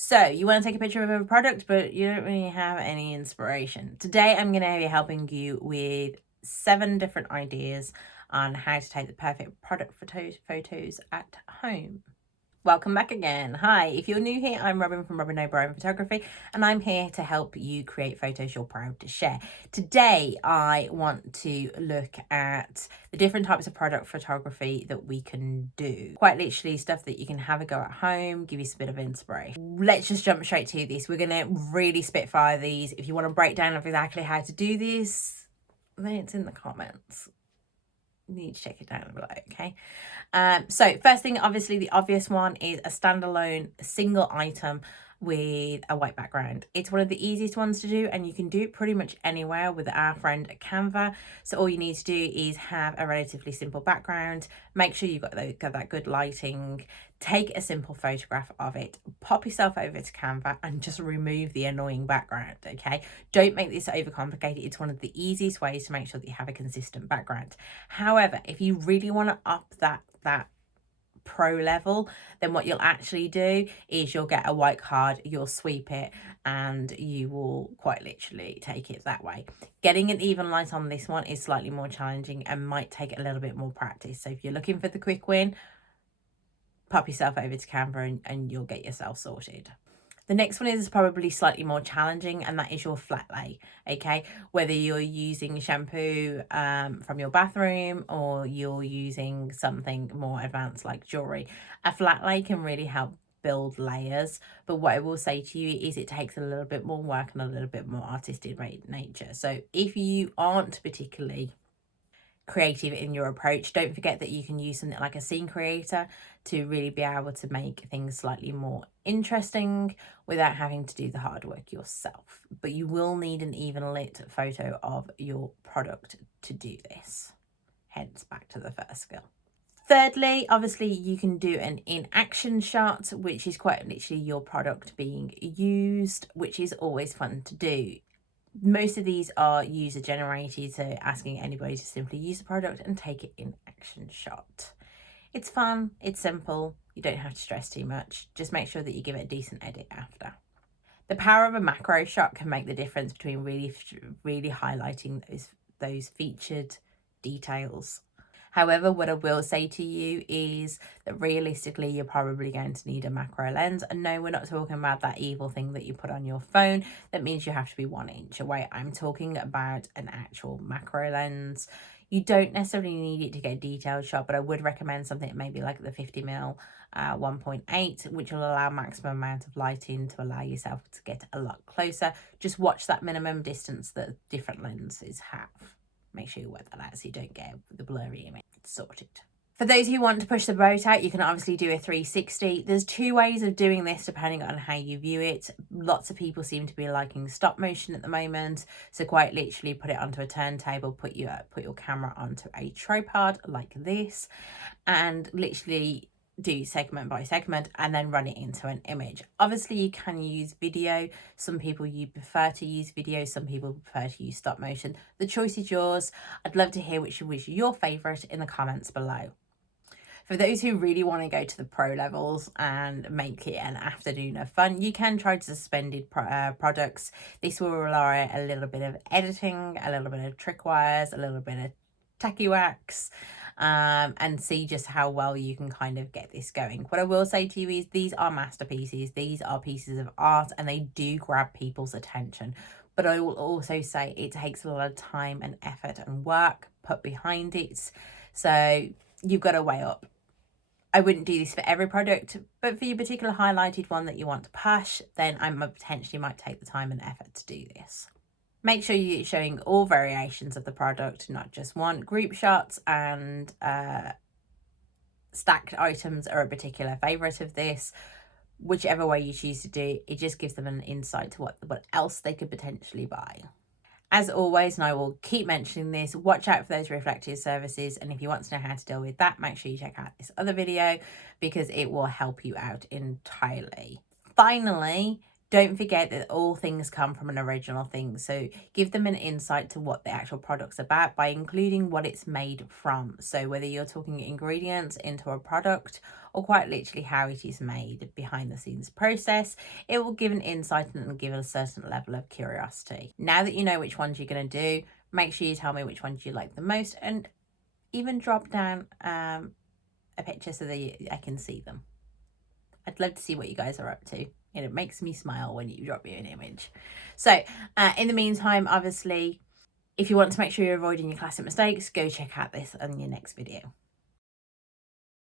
So you want to take a picture of a product, but you don't really have any inspiration. Today, I'm going to be helping you with 7 different ideas on how to take the perfect product photos at home. Welcome back again. Hi, if you're new here, I'm Robyn from Robyn O'Brien Photography, and I'm here to help you create photos you're proud to share. Today, I want to look at the different types of product photography that we can do. Quite literally stuff that you can have a go at home, give you a bit of inspiration. Let's just jump straight to this. We're going to really spitfire these. If you want a breakdown of exactly how to do this, then it's in the comments. You need to check it down below, okay? So first thing, obviously the obvious one is a standalone single item with a white background. It's one of the easiest ones to do, and you can do it pretty much anywhere with our friend Canva. So all you need to do is have a relatively simple background, make sure you've got that good lighting, take a simple photograph of it, pop yourself over to Canva and just remove the annoying background, okay? Don't make this overcomplicated. It's one of the easiest ways to make sure that you have a consistent background. However, if you really want to up that pro level, then what you'll actually do is you'll get a white card, you'll sweep it, and you will quite literally take it that way. Getting an even light on this one is slightly more challenging and might take a little bit more practice. So if you're looking for the quick win, pop yourself over to Canva and you'll get yourself sorted. The next one is probably slightly more challenging, and that is your flat lay, okay? Whether you're using shampoo from your bathroom or you're using something more advanced like jewelry, a flat lay can really help build layers. But what I will say to you is it takes a little bit more work and a little bit more artistic nature. So if you aren't particularly creative in your approach, don't forget that you can use something like a scene creator to really be able to make things slightly more interesting without having to do the hard work yourself. But you will need an even lit photo of your product to do this, hence back to the first skill. Thirdly, obviously you can do an in-action shot, which is quite literally your product being used, which is always fun to do. Most of these are user generated, so asking anybody to simply use the product and take it in action shot. It's fun, it's simple, you don't have to stress too much. Just make sure that you give it a decent edit after. The power of a macro shot can make the difference between really highlighting those featured details. However, what I will say to you is that realistically, you're probably going to need a macro lens. And no, we're not talking about that evil thing that you put on your phone that means you have to be 1 inch away. I'm talking about an actual macro lens. You don't necessarily need it to get a detailed shot, but I would recommend something maybe like the 50mm 1.8, which will allow maximum amount of lighting to allow yourself to get a lot closer. Just watch that minimum distance that different lenses have. Make sure you work that out so you don't get the blurry image. Sorted. For those who want to push the boat out, you can obviously do a 360. There's 2 ways of doing this depending on how you view it. Lots of people seem to be liking stop motion at the moment, so quite literally put it onto a turntable, put your camera onto a tripod like this, and literally do segment by segment and then run it into an image. Obviously you can use video. Some people you prefer to use video, some people prefer to use stop motion. The choice is yours. I'd love to hear which was your favorite in the comments below. For those who really want to go to the pro levels and make it an afternoon of fun, you can try suspended products. This will rely a little bit of editing, a little bit of trick wires, a little bit of tacky wax, and see just how well you can kind of get this going. What I will say to you is these are masterpieces. These are pieces of art and they do grab people's attention. But I will also say it takes a lot of time and effort and work put behind it. So you've got to weigh up. I wouldn't do this for every product, but for your particular highlighted one that you want to push, then I potentially might take the time and effort to do this. Make sure you're showing all variations of the product, not just one. Group shots and stacked items are a particular favourite of this. Whichever way you choose to do, it just gives them an insight to what else they could potentially buy. As always, and I will keep mentioning this, watch out for those reflective surfaces. And if you want to know how to deal with that, make sure you check out this other video because it will help you out entirely. Finally, Don't forget that all things come from an original thing. So give them an insight to what the actual product's about by including what it's made from. So whether you're talking ingredients into a product or quite literally how it is made, behind the scenes process, it will give an insight and give a certain level of curiosity. Now that you know which ones you're going to do, make sure you tell me which ones you like the most, and even drop down a picture so that I can see them. I'd love to see what you guys are up to. And it makes me smile when you drop me an image. So in the meantime, obviously, if you want to make sure you're avoiding your classic mistakes, go check out this on your next video.